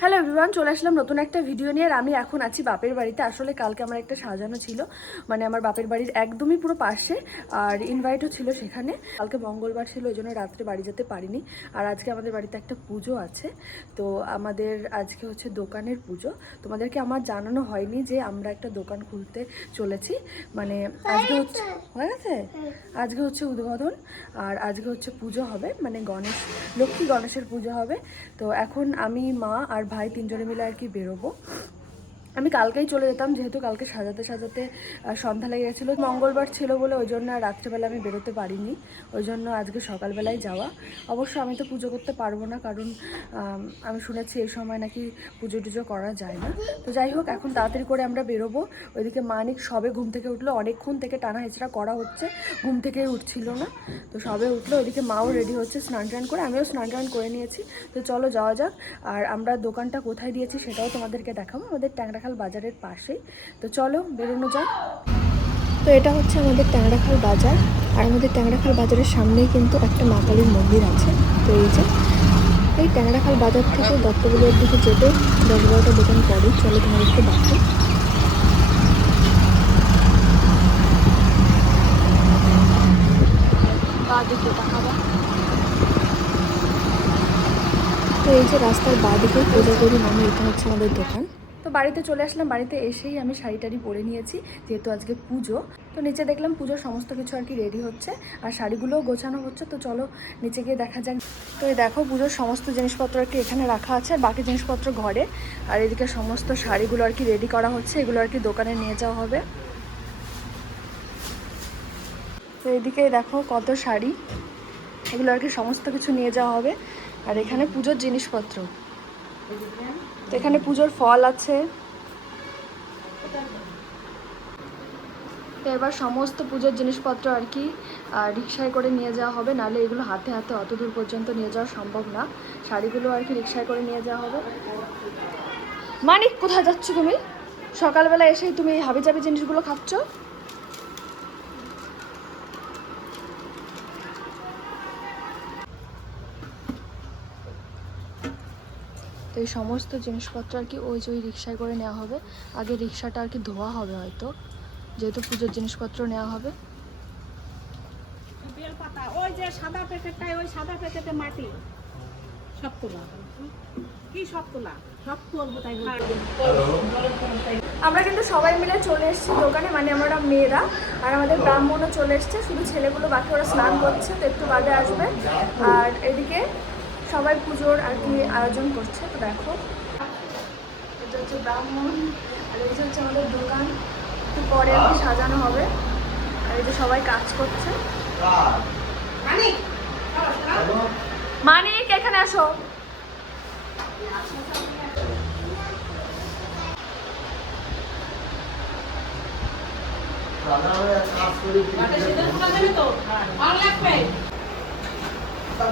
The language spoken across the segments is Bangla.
হ্যালো এভরিওয়ান চলে আসলাম নতুন একটা ভিডিও নিয়ে আর আমি এখন আছি বাপের বাড়িতে। আসলে কালকে আমার একটা সাজানো ছিল মানে আমার বাপের বাড়ির একদমই পুরো পাশে আর ইনভাইটও ছিল সেখানে। কালকে মঙ্গলবার ছিল ওই জন্য রাত্রে বাড়ি যেতে পারিনি। আর আজকে আমাদের বাড়িতে একটা পুজো আছে তো আমাদের আজকে হচ্ছে দোকানের পুজো। তোমাদেরকে আমার জানানো হয়নি যে আমরা একটা দোকান খুলতে চলেছি। মানে আজকে হচ্ছে হয়ে গেছে? আজকে হচ্ছে উদ্বোধন আর আজকে হচ্ছে পুজো হবে মানে গণেশ লক্ষ্মী গণেশের পুজো হবে। তো এখন আমি মা আর ভাই তিনজনে মিলে আর কি বেরোবো। আমি কালকেই চলে যেতাম, যেহেতু কালকে সাজাতে সাজাতে সন্ধ্যা লেগে গেছিল। মঙ্গলবার ছিল বলে ওই জন্য রাত্রেবেলা আমি বেরোতে পারিনি। ওই জন্য আজকে সকালবেলায় যাওয়া। অবশ্য আমি তো পুজো করতে পারব না, কারণ, আমি শুনেছি এই সময় নাকি পুজো টুজো করা যায় না। তো যাই হোক, এখন তাড়াতাড়ি করে আমরা বেরোবো। ওইদিকে মানিক সবে ঘুম থেকে উঠল। অনেকক্ষণ থেকে টানা হেঁচড়া করা হচ্ছে। ঘুম থেকে উঠছিল না। তো সবে উঠল। ওইদিকে মাও রেডি হচ্ছে স্নান টান করে। আমিও স্নান টান করে নিয়েছি। তো চলো যাওয়া যাক। আর আমরা দোকানটা কোথায় দিয়েছি সেটাও তোমাদেরকে দেখাবো। আমাদের ট্যাংরাখাল বাজারের পাশেই তো চলো বেরোনো যাক। তো এটা হচ্ছে আমাদের ট্যাংরাখাল বাজার। আর আমাদের ট্যাংরাখাল বাজারের সামনেই কিন্তু একটা মা কালীর মন্দির আছে। তো এই যে এই ট্যাংরাখাল বাজার থেকে দত্তগুলোর দিকে যেতে দশ বারোটা দোকান পরে চলো তোমাদেরকে বাদিকে তো এই যে রাস্তার বাদিকে পূজা করি নামে এটা হচ্ছে আমাদের দোকান। বাড়িতে চলে আসলাম, বাড়িতে এসেই আমি শাড়ি টাড়ি পরে নিয়েছি, যেহেতু আজকে পুজো। তো নিচে দেখলাম পুজোর সমস্ত কিছু আর কি রেডি হচ্ছে, আর শাড়িগুলোও গোছানো হচ্ছে, তো চলো নিচে গিয়ে দেখা যাক। তো এই দেখো পুজোর সমস্ত জিনিসপত্র আর কি এখানে রাখা আছে, আর বাকি জিনিসপত্র ঘরে। আর এদিকে সমস্ত শাড়িগুলো আর কি রেডি করা হচ্ছে, এগুলো আর কি দোকানে নিয়ে যাওয়া হবে। তো এদিকে দেখো কত শাড়ি, এগুলো আর কি সমস্ত কিছু নিয়ে যাওয়া হবে। আর এখানে পুজোর জিনিসপত্র। তো এখানে পুজোর ফল আছে। তো এবার সমস্ত পুজোর জিনিসপত্র আর কি রিক্সায় করে নিয়ে যাওয়া হবে, নাহলে এগুলো হাতে হাতে অত দূর পর্যন্ত নিয়ে যাওয়া সম্ভব না। শাড়িগুলো আর কি রিক্সায় করে নিয়ে যাওয়া হবে। মানিক, কোথায় যাচ্ছ তুমি? সকালবেলা এসেই তুমি এই হাবি জাবি জিনিসগুলো খাচ্ছ? তো এই সমস্ত জিনিসপত্র আর কি ওই যে ওই রিক্সায় করে নেওয়া হবে। আগে রিক্সাটা আর কি ধোয়া হবে হয়তো যেহেতু পুজোর জিনিসপত্র নেওয়া হবে। ওই যে সাদা প্যাকেটটাই ওই সাদা প্যাকেটে মাটি। সব তোলা। কি সব তোলা? সব তুলবো তাই। আমরা কিন্তু সবাই মিলে চলে এসেছি দোকানে মানে আমরা মেয়েরা আর আমাদের ব্রাহ্মণও চলে এসছে। শুধু ছেলেগুলো বাকি ওরা স্নান করছে তো একটু বাদে আসবে। আর এদিকে সবাই পুজোর আর কি আয়োজন করছে তো দেখো। এটা হচ্ছে ব্রাহ্মণ আর এই হচ্ছে আমাদের দোকান। একটু পরে আর সাজানো হবে। আর এই যে সবাই কাজ করছে। মানিক এখানে আসো। তালা দিয়েই তো?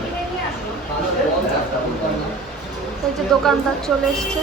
কিনে নিয়ে আসো। এই যে দোকানদার চলে এসছে।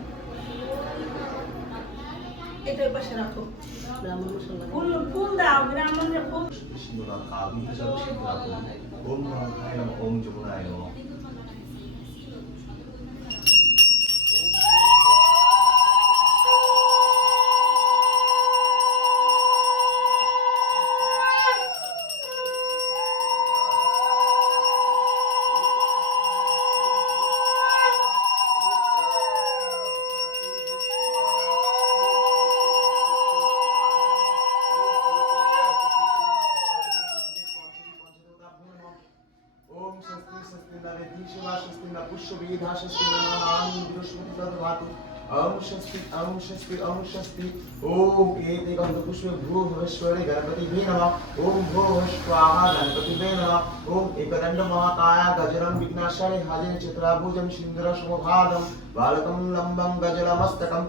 পাশে রাখো। ফুল ফুল দাও ব্রাহ্মণের ফুল। ओम स्वस्ति ओम स्वस्ति ओम स्वस्ति ओम एते गंधपुष्पे भूर्भुवस्वरे गणपति भे नमः ओम भूर्भुवः स्वाहा गणपति भे नमः ओम एकदंड महाकाय गजरं विघ्नाशरे हाजिन चित्राभुजं सिंदूर समभागं बालकं लंबं गजलमस्तकं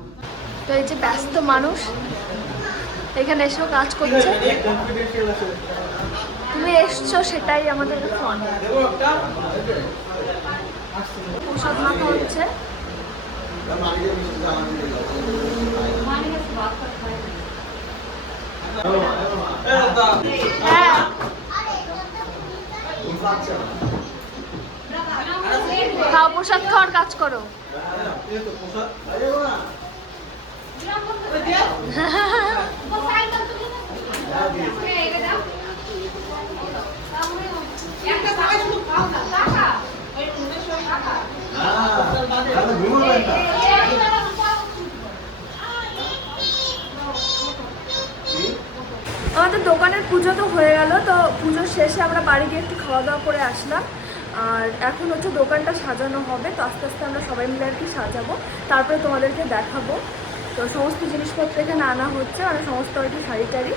তো এই যে ব্যস্ত মানুষ এখানে এসেও কাজ করছে তুমি এসছো সেটাই আমাদের ফোন প্রসাদ মাখা হচ্ছে হ্যাঁ খাও প্রসাদ খাওয়ার কাজ করো আমাদের দোকানের পুজো তো হয়ে গেল, তো পুজোর শেষে আমরা বাড়ি গিয়ে একটু খাওয়া দাওয়া করে আসলাম। আর এখন হচ্ছে দোকানটা সাজানো হবে, তো আস্তে আস্তে আমরা সবাই মিলে আর কি সাজাবো। তারপরে তোমাদেরকে দেখাবো। তো সমস্ত জিনিসপত্র এখানে আনা হচ্ছে মানে সমস্ত আর কি শাড়ি টাড়ি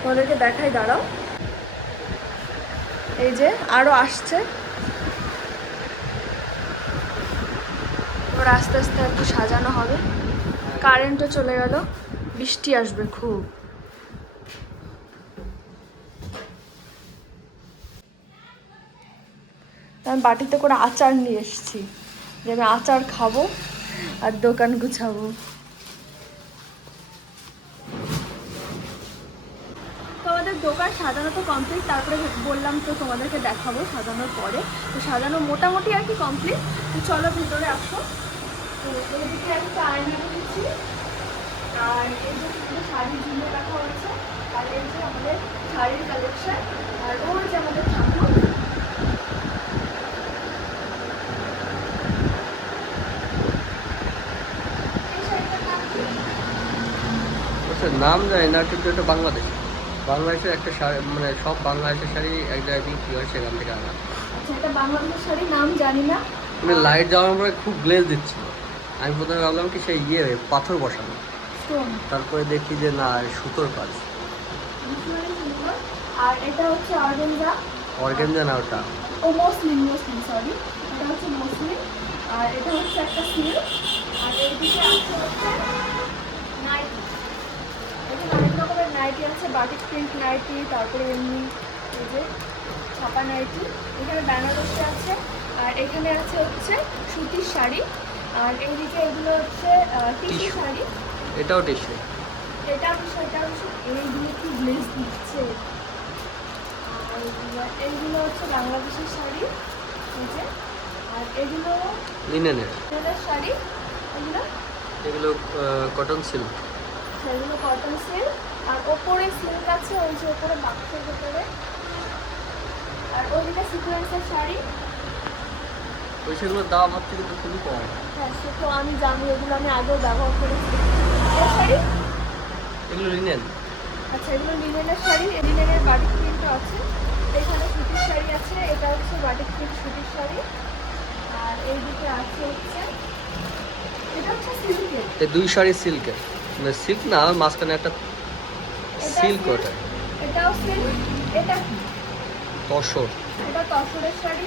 তোমাদেরকে দেখাই, দাঁড়াও। এই যে আরও আসছে। এবার আস্তে আস্তে একটু সাজানো হবে। কারেন্টও চলে গেল, বৃষ্টি আসবে খুব। আমি বাটিতে করে আচার নিয়ে এসেছি। যে আমি আচার খাব আর দোকান গুছাবো। তোমাদের দোকান সাজানো তো কমপ্লিট তারপরে বললাম তো তোমাদেরকে দেখাবো সাজানোর পরে। তো সাজানো মোটামুটি আর কি কমপ্লিট তো চলো ভিতরে আসো। তো এইদিকে একটা আয়না রেখেছি আর এই যে কিছু শাড়ি ঝুলে রাখা হয়েছে আর এই যে আমাদের শাড়ির কালেকশন আর ওই যে আমাদের ঠাকুর নাম কি? আচ্ছা নাম জানি না কিন্তু এটা বাংলাদেশ। বাংলাদেশের একটা শাড়ি মানে সব বাংলাদেশের শাড়ি এক জায়গায় বিক্রি হয় সেখান থেকে আনা। আচ্ছা এটা বাংলাদেশের শাড়ি নাম জানি না। মানে লাইট যাওয়ার পরে খুব গ্লেজ দিচ্ছিল। আমি প্রথমে ভাবলাম কি সেই ইয়ে পাথর বসানো। তারপরে দেখি যে না সুতোর কাজ। আর এটা হচ্ছে অর্গেনজা। অর্গেনজা না ওটা? ও মসলিন মসলিন সরি। এটা হচ্ছে মসলিন। আর এটা হচ্ছে একটা আর এইদিকে আছে হচ্ছে নাইটি। অনেক রকমের নাইটি আছে বাটিক প্রিন্ট নাইটি তারপরে এমনি এই যে ছাপা নাইটি। এখানে বেনারসি আছে। আর এখানে আছে হচ্ছে সুতির শাড়ি। আর এইদিকে এগুলো হচ্ছে টিসু Tissue। শাড়ি। এটাও টিসু। এটা অবশ্য এটা অবশ্য এইগুলো কি গ্লেজ দিচ্ছে। আর এইগুলো হচ্ছে বাংলাদেশের শাড়ি। এই যে। আর এগুলো লিনেনের শাড়ি। এগুলো এগুলো কটন সিল্ক সেগুলো কটন সিল্ক আর ওপরে সিল্ক আছে ওই যে ওপরে বাক্সের ভেতরে। আর ওইদিকে সিকোয়েন্সের শাড়ি। ওই সেগুলোর দাম ভাবছি কিন্তু খুবই কম। হ্যাঁ সে তো আমি জানি এগুলো আমি আগেও ব্যবহার করেছি। শাড়ি এগুলো লিনেন আচ্ছা এগুলো লিনেনের শাড়ি লিনেনের বাটিক প্রিন্ট আছে। এখানে সুতির শাড়ি আছে এটা হচ্ছে বাটিক প্রিন্ট সুতির শাড়ি। আর এইদিকে আছে হচ্ছে এটা হচ্ছে সিল্কের এই দুই শাড়ি সিল্কের মানে সিল্ক না মাঝখানে একটা সিল্ক ওটা। এটাও সিল্ক এটা কি? তসর। এটা তসরের শাড়ি।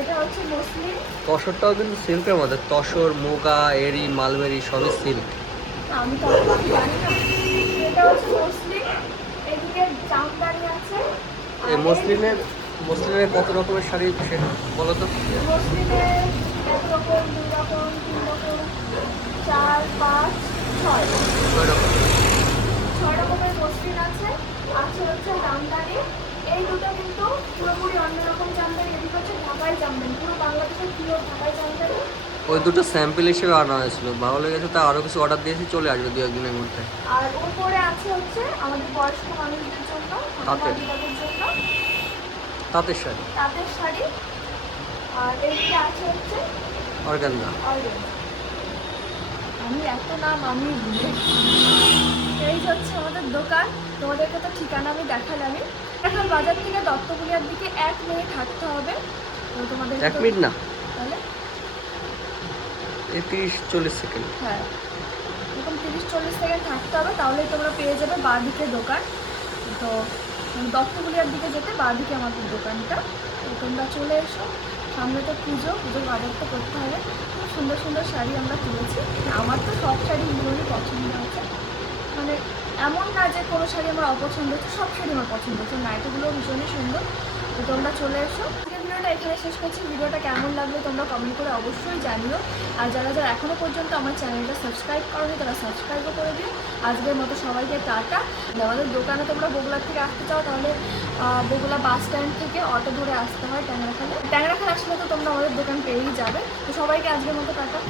এটা হচ্ছে মসলিন তসরটাও কিন্তু সিল্কের মধ্যে। তসর মোগা এরি মালবেরি সবই সিল্ক। আমি তো জানি না। এটা হচ্ছে মসলিন এদিকে জামদানি আছে। এই মসলিনের মসলিনের কত রকমের শাড়ি সে বলো তো মসলিনের এক রকম দুই রকম তিন রকম চার পাঁচ ছয়। ছয় রকম। ছয় রকমের মসলিন আছে। আছে হচ্ছে জামদানি। এই দুটো কিন্তু পুরোপুরি হচ্ছে ঢাকাই জামদানি পুরো বাংলাদেশের পিওর ঢাকাই জামদানি ওই দুটো স্যাম্পল হিসেবে আনা হয়েছিল। ভালো লেগেছে তা আরও কিছু অর্ডার দিয়েছি চলে আসবে দু একদিনের মধ্যে। আর উপরে আছে হচ্ছে আমাদের বয়স্ক মানুষদের জন্য তাঁতের। জন্য। তাঁতের শাড়ি। তাঁতের শাড়ি। আর এইদিকে আছে হচ্ছে অর্গানজা। আমি এত নাম আমি এই হচ্ছে আমাদের দোকান। তোমাদেরকে তো ঠিকানা আমি দেখালামই। এখন বাজার থেকে দত্তপুরিয়ার দিকে এক মিনিট হাঁটতে হবে। তোমাদের এক মিনিট না। তাহলে? এই তিরিশ চল্লিশ সেকেন্ড। হ্যাঁ। চল্লিশ সেকেন্ড থাকতে হবে তাহলেই তোমরা পেয়ে যাবে বাঁ দিকের দোকান। তো দত্তগুলিয়ার দিকে যেতে বাঁ দিকে আমাদের দোকানটা। তো তোমরা চলে এসো। সামনে তো পুজো পুজোর বাজার তো করতে হবে। খুব সুন্দর সুন্দর শাড়ি আমরা তুলেছি। আমার তো সব শাড়ি ভীষণই পছন্দ হচ্ছে মানে এমন না যে কোনো শাড়ি আমার অপছন্দ হচ্ছে সব শাড়ি আমার পছন্দ হচ্ছে। নাইটিগুলো ভীষণই সুন্দর। তো তোমরা চলে এসো। ভিডিওটা এখানে শেষ করছি। ভিডিওটা কেমন লাগল তোমরা কমেন্ট করে অবশ্যই জানিও। আর যারা যারা এখনও পর্যন্ত আমার চ্যানেলটা সাবস্ক্রাইব করোনি, তারা সাবস্ক্রাইবও করে দিও। আজকের মতো সবাইকে টাটা। আমাদের দোকানে তোমরা বগুলা থেকে আসতে চাও, তাহলে বগুলা বাস স্ট্যান্ড থেকে অটো ধরে আসতে হয় ট্যাংরাখালে ট্যাংরাখালে আসলে তো তোমরা আমাদের দোকান পেয়েই যাবে। তো সবাইকে আজকের মতো টাটা।